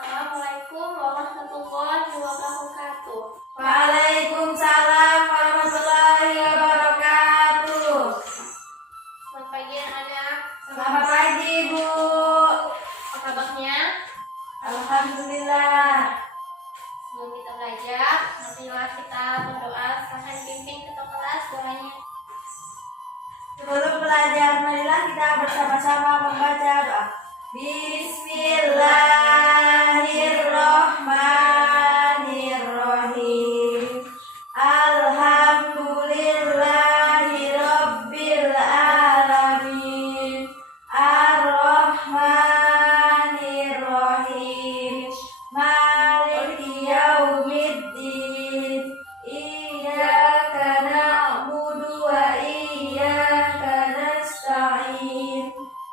Assalamualaikum warahmatullahi wabarakatuh. Waalaikumsalam warahmatullahi wabarakatuh. Selamat pagi anak-anak. Selamat pagi, Bu. Apa kabarnya? Alhamdulillah. Sebelum kita belajar, marilah kita berdoa silahkan pimpin ketua kelas doanya. Sebelum belajar, marilah kita bersama-sama membaca doa. Bismillahirrahmanirrahim. Alhamdulillahirabbil alamin. Ar-Rahmanirrahim. Maliki yaumiddin. Iyyaka na'budu wa iyyaka nasta'in.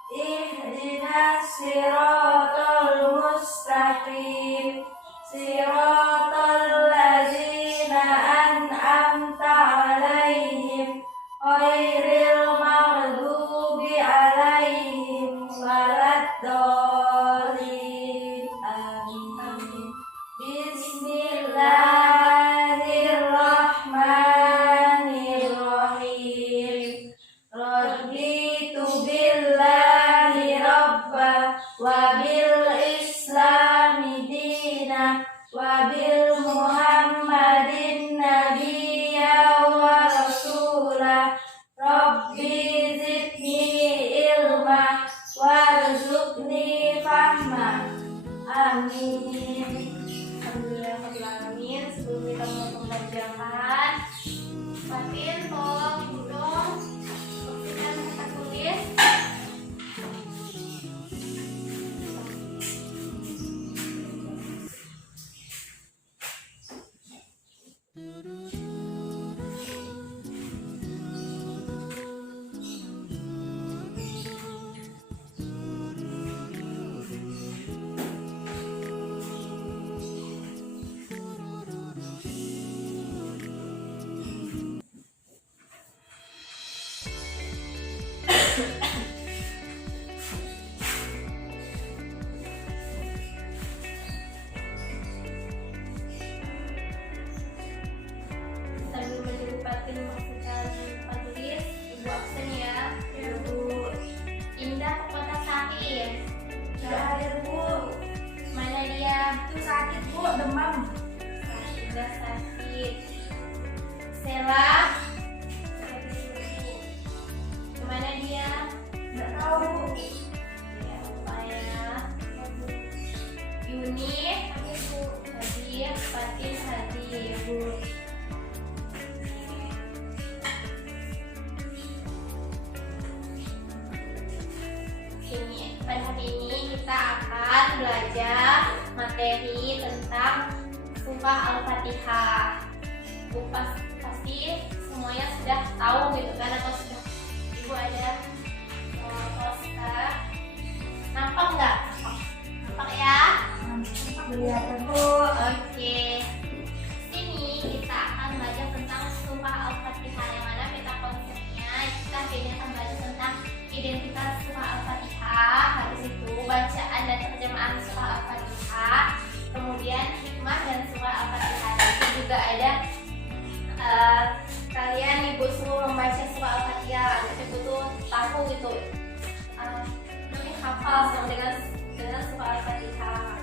Ihdinas siratal mustaqim. Siratal ladzina an'amta 'alaihim ghairil maghdubi 'alaihim waladdallin. Amin. Bismillahirrahmanirrahim. Raditu billahi rabba wa bil islami dina wa bil muhammadin nabiyya wa rasula. Rabbi zidni ilma warzuqni fahma. Amin. Alhamdulillahirrahmanirrahim. Sebelum kita mulai pembelajaran, Fatin tolong dong buktikan kita tulis. Sambil menunggu Fatin masukkan tempat tulis, Ibu absen ya. Ibu, Indah ke kota sakit. tidak hadir, Bu. Mana dia? Itu sakit, Bu, demam. Indah sakit. Sela. Kemana dia? Tidak tahu, Bu. Ya, upaya. Yuni. Hadir. Fatin hadir. Bu. Pada hari ini kita akan belajar materi tentang Surah Al-Fatihah. Bu pasti semuanya sudah tahu gitu kan, atau sudah Ibu ada poster. Nampak nggak? Nampak ya? Kelihatan, Bu. Oke. Sini kita akan belajar tentang Surah Al-Fatihah, yang mana meta konsepnya kita akan belajar tentang identitas Surah Al-Fatihah, habis itu bacaan dan terjemahan Surah Al-Fatihah, kemudian hikmah dan Surah Al-Fatihah. Dan itu juga ada kalian Ibu suruh membaca Surah Al-Fatihah agar Ibu tuh tahu gitu, lebih hafal sama dengan Surah Al-Fatihah.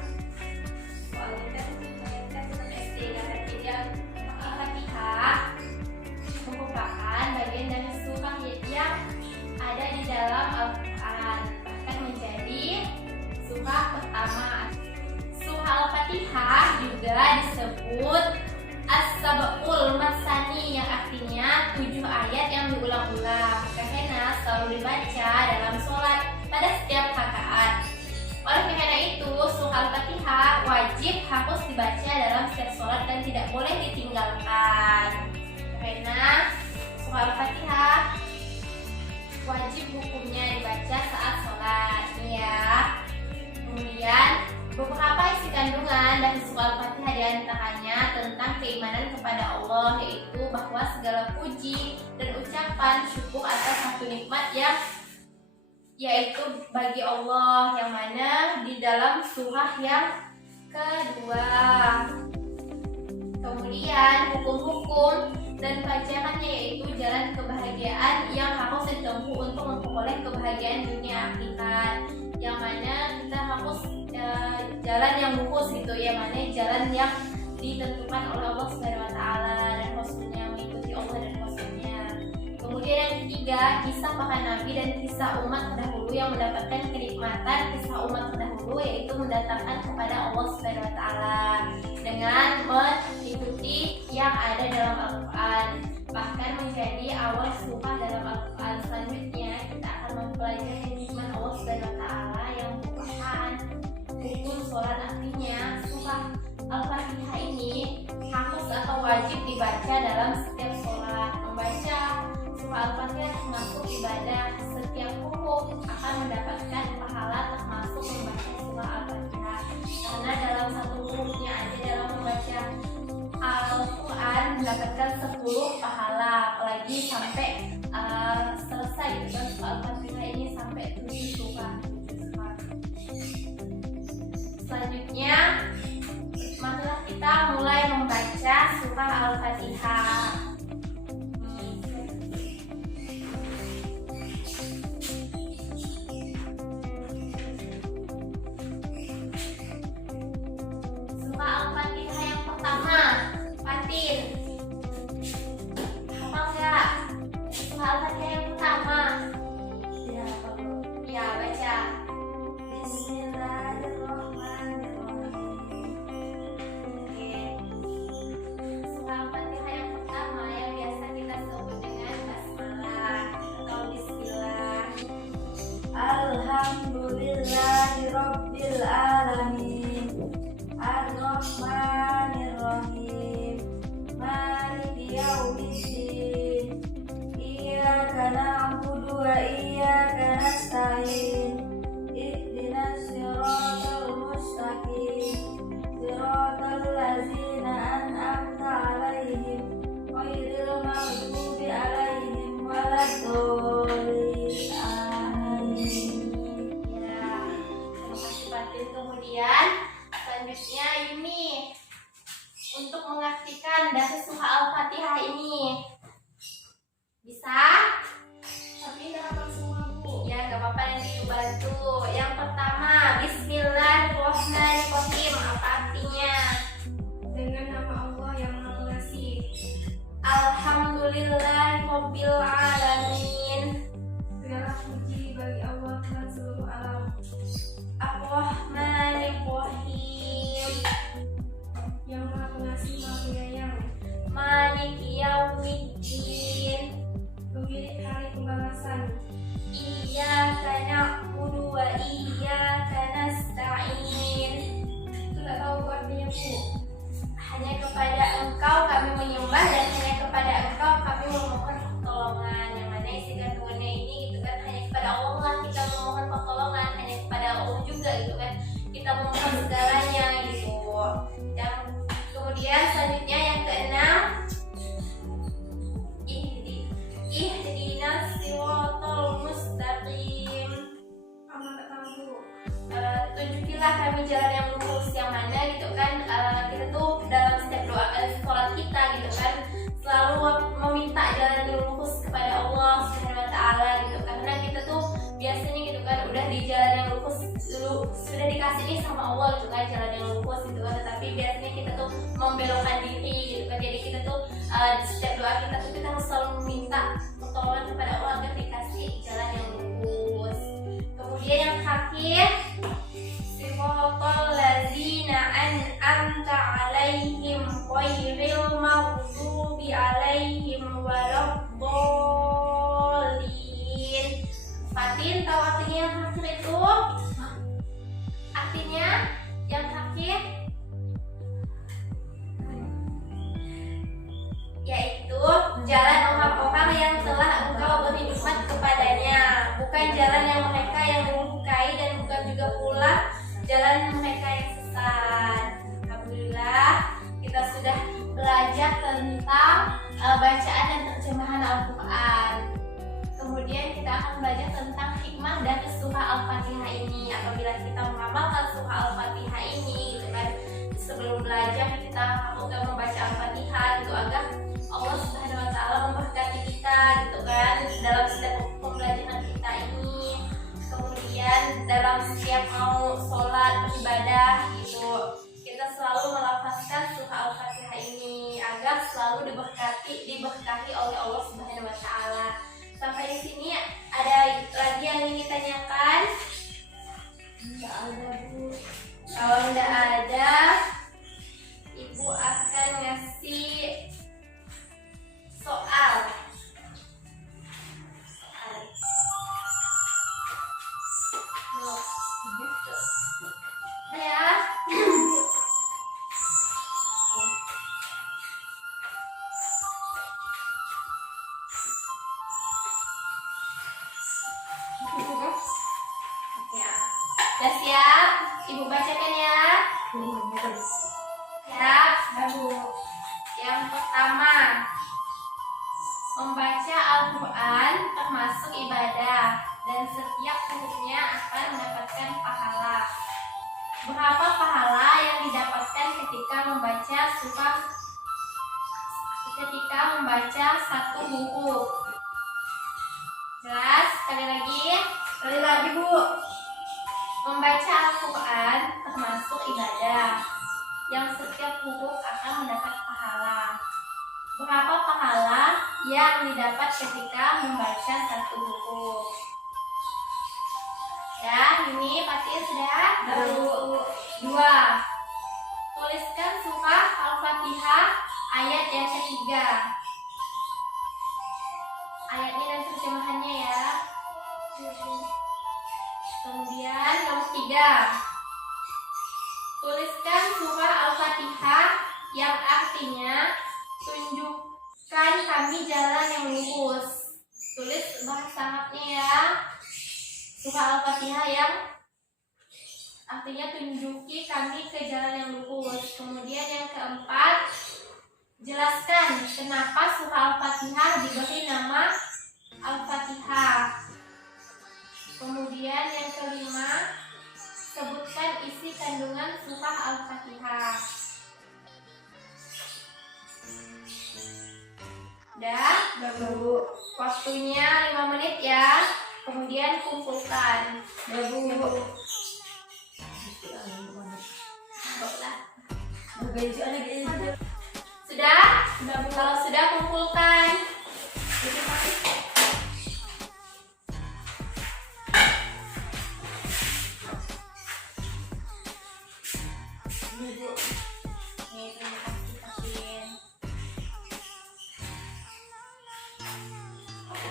Soalnya kan tetap SD kan, jadi Al-Fatihah merupakan bagian dari surah yang ada di dalam Al-Quran, bahkan menjadi surah pertama. Surah Al-Fatihah juga disebut As-Sab'ul Masani, yang artinya 7 ayat yang diulang-ulang karena selalu dibaca dalam sholat pada setiap rakaat. Oleh karena itu, surah Al-Fatihah wajib harus dibaca dalam setiap sholat dan tidak boleh ditinggalkan. Karena surah Al-Fatihah wajib hukumnya dibaca saat sholat, ya. Kemudian beberapa isi kandungan dari surah Al-Fatihah diantaranya tentang keimanan kepada Allah, yaitu bahwa segala puji dan ucapan syukur atas satu nikmat yang yaitu bagi Allah, yang mana di dalam surah yang kedua. Kemudian hukum-hukum dan pelajarannya yaitu jalan kebahagiaan yang harus ditempuh untuk memperoleh kebahagiaan dunia akhirat. Yang mana kita harus jalan yang lurus gitu, yang mana jalan yang ditentukan oleh Allah Subhanahu wa taala dan Rasulnya, mengikuti Allah dan Rasulnya. Kemudian yang ketiga, kisah para nabi dan kisah umat terdahulu yang mendapatkan kenikmatan kisah umat terdahulu, yaitu mendatangkan kepada Allah Subhanahu wa taala dengan mengikuti yang ada dalam Al-Qur'an. Bahkan menjadi awal surah dalam Al-Qur'an. Selanjutnya kita akan mempelajari firman Allah Subhanahu wa taala yang merupakan hukum sholat. Artinya surah Al-Fatihah ini harus atau wajib dibaca dalam setiap sholat. Membaca surah Al-Fatihah termasuk ibadah. Setiap hukum akan mendapatkan pahala termasuk membaca surah Al-Fatihah. Karena dalam satu hurufnya aja dalam membaca Al-Quran mendapatkan 10 pahala, apalagi sampai selesai gitu kan surah Al-Fatihah ini sampai 7 surah. Selanjutnya marilah kita mulai membaca surah Al-Fatihah. Surah Al-Fatihah yang pertama, Fatin. Hafal nggak? Surah Al-Fatihah yang pertama. Ya, Pak. Ya, baca. Bismillahirrahmanirrahim. Oke. Surah Al-Fatihah yang pertama yang biasa kita sebut dengan basmalah atau bismillah. Alhamdulillahirabbil alamin. Ar-Rahmanir-Rahim. Maliki yaumiddin. Iyyaka na'budu wa iyyaka nasta'in. Ihdinas siratal mustaqim. Siratal ladzina an'amta 'alaihim ghairil maghdubi 'alaihim waladdallin. Amin. Ya, terima kasih Fatin. Kemudian selanjutnya ini untuk mengartikan dari surah Al-Fatihah ini. Bisa? Tapi nggak hafal semua, Bu. Ya, gak apa-apa, nanti dibantu. Yang pertama, Bismillahirrahmanirrahim. Apa artinya? Dengan nama Allah yang Maha Pengasih. Alhamdulillahirabbil alamin. Segala puji bagi Allah Tuhan seluruh alam. Ar-Rahmanirrahim. Yang Maha Pengasih, Maha Penyayang. Maliki yaumiddin. Pemilik hari pembalasan. Iyyaka na'budu wa iyyaka nasta'in. Tidak tahu artinya, Bu. Hanya kepada Engkau kami menyembah dan hanya kepada Engkau kami memohon pertolongan. Yang mana isi kandungannya ini gitu kan, hanya kepada Allah lah kita memohon pertolongan, hanya kepada Allah juga gitu kan kita memohon segalanya gitu. Yang kemudian selanjutnya yang keenam, ihdinas siratal mustaqim. Amat tak tahu, Bu. Tunjukilah kami jalan yang lurus, yang mana gitu kan kita tuh dalam setiap doa sholat kita gitu kan selalu meminta jalan yang lurus kepada Allah Subhanahu wa taala gitu, karena kita tuh biasanya gitu kan udah di jalan yang lurus sudah dikasih nih sama Allah gitu kan jalan yang lurus gitu kan, tetapi biasanya kita tuh membelokkan diri gitu kan. Jadi kita tuh di setiap doa kita tuh kita harus selalu meminta pertolongan kepada Allah agar dikasih jalan yang lurus. Kemudian yang terakhir, siratal ladzina an'amta 'alaihim ghairil maghdubi 'alaihim waladdallin. Fatin, tahu artinya yang terakhir itu? Artinya yang terakhir yaitu jalan orang-orang yang telah engkau beri nikmat kepadanya, bukan jalan yang mereka yang dimurkai dan bukan juga pula jalan mereka yang sesat. diberkahi oleh Allah Subhanahu wa taala. Sampai di sini ada lagi yang ingin ditanyakan? Enggak ada, Bu. Kalau tidak ada, Ibu akan ngasih soal. Ya. Ya. Sudah siap? Ibu bacakan ya. Siap? Yang pertama, membaca Al-Quran termasuk ibadah dan setiap hurufnya akan mendapatkan pahala. Berapa pahala yang didapatkan ketika membaca satu huruf? Jelas? Sekali lagi, Bu. Membaca Al-Quran termasuk ibadah yang setiap huruf akan mendapat pahala. Berapa pahala yang didapat ketika membaca satu huruf? Ya, ini Fatin sudah? Dua. Tuliskan surah Al-Fatihah ayat yang ketiga. Ayatnya dan terjemahannya ya. Kemudian nomor 3. Tuliskan surah Al-Fatihah yang artinya tunjukkan kami jalan yang lurus. Tulis bahasa Arabnya ya. Surah Al-Fatihah yang artinya tunjuki kami ke jalan yang lurus. Kemudian yang keempat, jelaskan kenapa surah Al-Fatihah diberi nama Al-Fatihah. Kemudian yang kelima, sebutkan isi kandungan surah Al-Fatihah. Bu. Waktunya 5 menit ya. Kemudian kumpulkan. Bu. Sudah? Kalau sudah kumpulkan.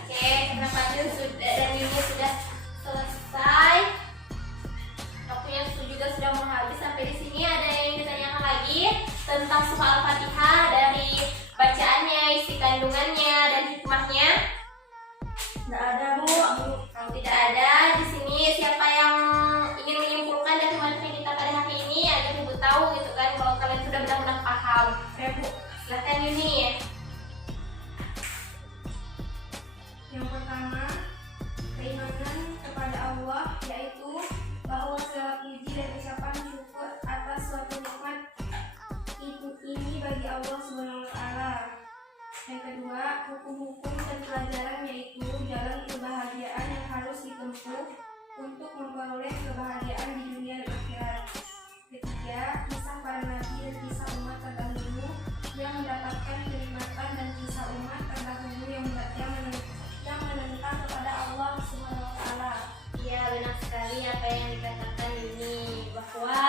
Oke, karena Fadil dan ini sudah selesai. Waktunya juga sudah mau habis. Sampai di sini ada yang ditanyakan lagi tentang surah Al-Fatihah dari bacaannya, isi kandungannya dan hikmahnya? Tidak ada, Bu. Kalau tidak ada, di sini siapa yang ingin menyimpulkan dari materi kita pada hari ini agar Ibu tahu gitu kan kalau kalian sudah benar-benar paham. Bu, silahkan Yuni. Yang pertama, keimanan kepada Allah, yaitu bahwa segala puji dan ucapan syukur atas suatu nikmat ini bagi Allah Subhanahu wa taala. Yang kedua, hukum-hukum dan pelajaran, yaitu jalan kebahagiaan yang harus ditempuh untuk memperoleh kebahagiaan di dunia dan akhirat. Ketiga, kisah para nabi dan kisah umat terdahulu yang mendapatkan kenikmatan dan kisah umat terdahulu yang menentang kepada Allah Subhanahu wa taala. Iya, benar sekali apa yang dikatakan ini, bahwa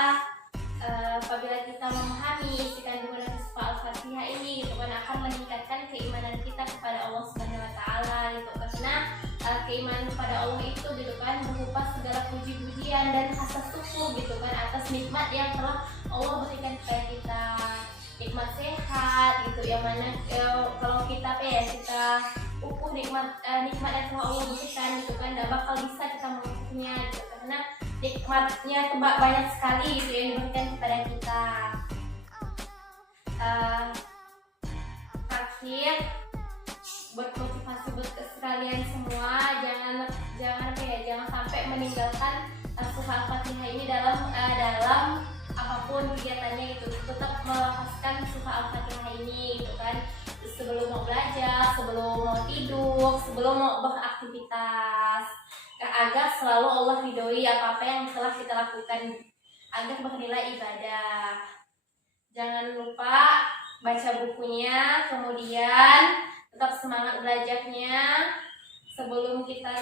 apabila kita memahami isi kandungan surah Al-Fatihah ini gitu kan akan meningkatkan keimanan kita kepada Allah Subhanahu wa taala gitu, karena keimanan kepada Allah itu gitu kan berupa segala puji-pujian dan rasa syukur gitu kan atas nikmat yang telah Allah berikan kepada kita. Nikmat sehat gitu, yang mana kalau kita kita ukur nikmat yang telah Allah berikan gitu kan tidak bakal bisa kita mengukurnya gitu, karena nikmatnya itu banyak sekali gitu yang diberikan kepada kita. Terakhir, buat motivasi buat sekalian semua, jangan sampai meninggalkan surah Al-Fatihah ini dalam apapun kegiatannya gitu, tetap melafazkan surah Al-Fatihah ini gitu kan, sebelum mau belajar, sebelum mau tidur, sebelum mau beraktivitas, agar selalu Allah ridhoi apa yang telah kita lakukan, agar bernilai ibadah. Jangan lupa baca bukunya, kemudian tetap semangat belajarnya. Sebelum kita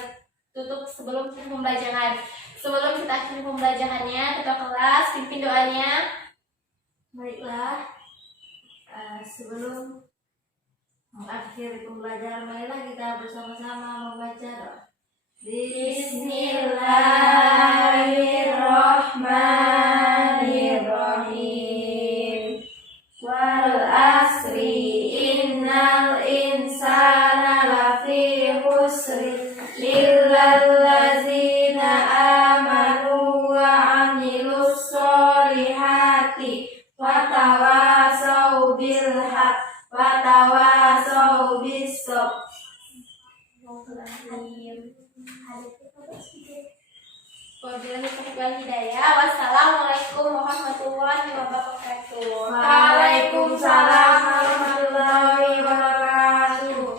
akhiri pembelajarannya, ketua kelas pimpin doanya. Baiklah, sebelum mengakhiri pembelajaran, marilah kita bersama-sama membaca doa. Bismillahirrahmanirrahim. Wal asri innal insana lafi khusri illal ladzina amanu wa amilus solihati wa tawasau bil haq wa tawasau bis sabr. Wabillahi taufiq wal hidayah. Wassalamualaikum warahmatullahi wabarakatuh. Waalaikumsalam warahmatullahi wabarakatuh.